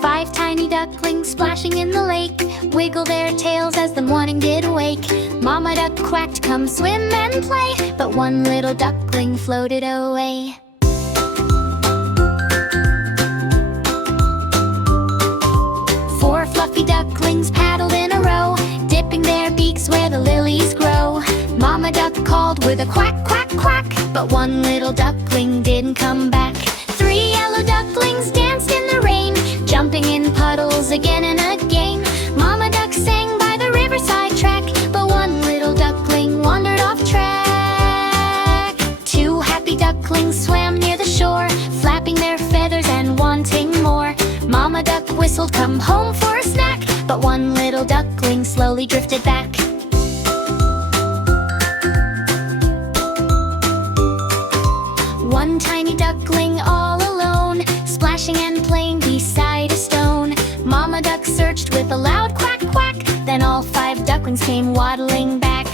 5 tiny ducklings splashing in the lake wiggle their tails as the morning did awake. Mama duck quacked, "Come swim and play," but one little duckling floated away. 4 fluffy ducklings paddled in a row, dipping their beaks where the lilies grow. Mama duck called with a quack, quack, quack, but one little duckling didn't come back. 3 yellow ducklings danced in the rain, jumping in puddles again and again. Mama duck sang by the riverside track, but one little duckling wandered off track. 2 happy ducklings swam near the shore, flapping their feathers and wanting more. Mama duck whistled, "Come home for a snack," but one little duckling slowly drifted back. 1 tiny duckling all alone, splashing and playing beside a stone. Mama duck searched with a loud quack, quack, then all 5 ducklings came waddling back.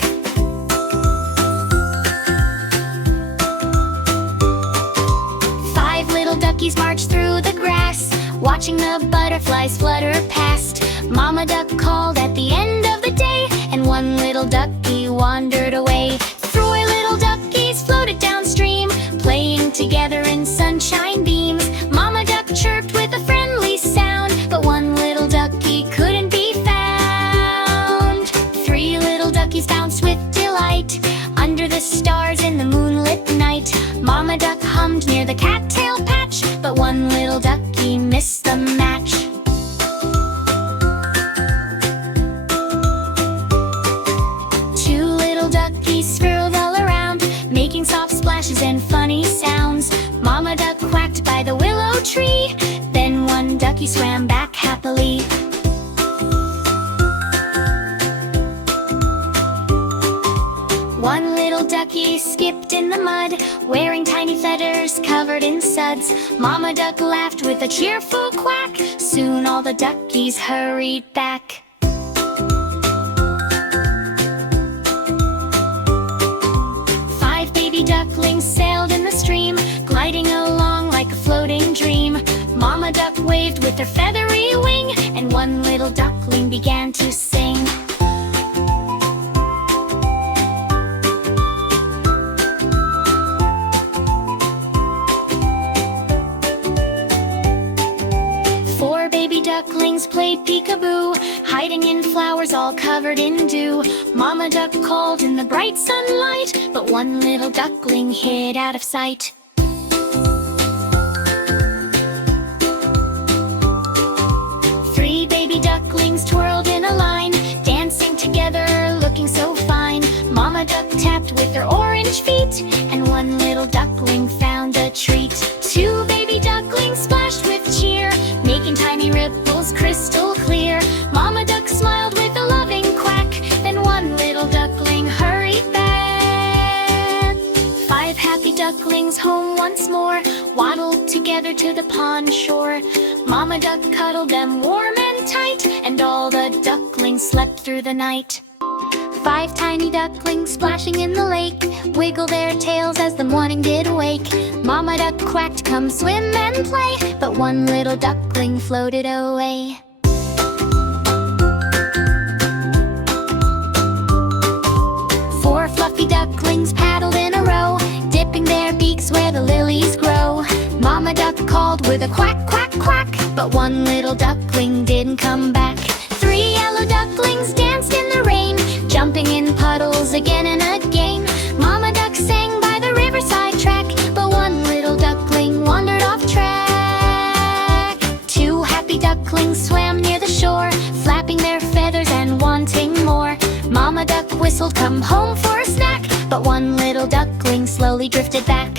5 little duckies marched through the grass, watching the butterflies flutter past. Mama duck called at the end of the day, and one little ducky wandered away. 4 little duckies floated downstream, playing together in sunshine beams. Mama duck chirped with a friendly sound, but one little ducky couldn't be found. 3 little duckies bounced with delight under the stars in the moonlit night. Mama duck hummed near the cattail patch, but one little ducky missed the match. 2 little duckies swirled all around, making soft splashes and funny sounds. Mama duck quacked by the willow tree, then one ducky swam back happily. 1 little ducky skipped in the mud, wearing tiny feathers covered in suds. Mama duck laughed with a cheerful quack, soon all the duckies hurried back. 5 baby ducklings sailed in the stream, gliding along like a floating dream. Mama duck waved with her feathery wing, and one little duckling began to sing. 4 baby ducklings played peekaboo, hiding in flowers all covered in dew. Mama duck called in the bright sunlight, but one little duckling hid out of sight. 3 baby ducklings twirled in a line, dancing together, looking so fine. Mama duck tapped with her orange feet, and one little duckling found a treat. 2 baby ducklings splashed with cheer, making tiny ripples crystal clear. Mama duck smiled with a loving quack, then one little duckling hurried back. 5 happy ducklings home once more, waddled together to the pond shore. Mama duck cuddled them warm and tight, and all the ducklings slept through the night. 5 tiny ducklings splashing in the lake wiggle their tails as the morning did awake. Mama duck quacked, "Come swim and play," but one little duckling floated away. 4 fluffy ducklings paddled in a row, dipping their beaks where the lilies grow. Mama duck called with a quack, quack, quack, but one little duckling didn't come back. 3 yellow ducklings danced in the rain, jumping in puddles again and again. Mama duck sang by the riverside track, but one little duckling wandered off track. 2 happy ducklings swam near the shore, flapping their feathers and wanting more. Mama duck whistled, "Come home for a snack," but one little duckling slowly drifted back.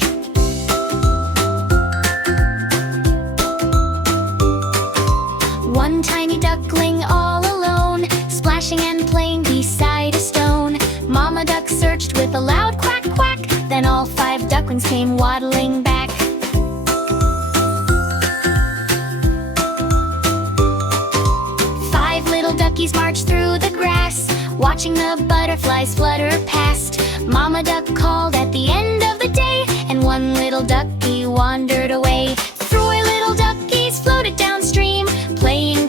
1 tiny duckling all alone, splashing and playing beside a stone. Mama duck searched with a loud quack, quack, then all 5 ducklings came waddling back. 5 little duckies marched through the grass, watching the butterflies flutter past. Mama duck called at the end of the day, and one little ducky wandered away. 4 little duckies floated downstream,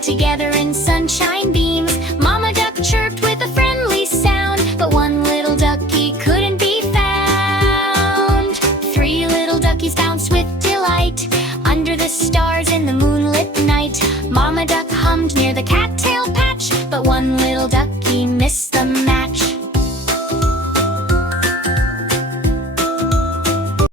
together in sunshine beams. Mama duck chirped with a friendly sound, but one little ducky couldn't be found. Three little duckies bounced with delight under the stars in the moonlit night. Mama duck hummed near the cattail patch, but one little ducky missed the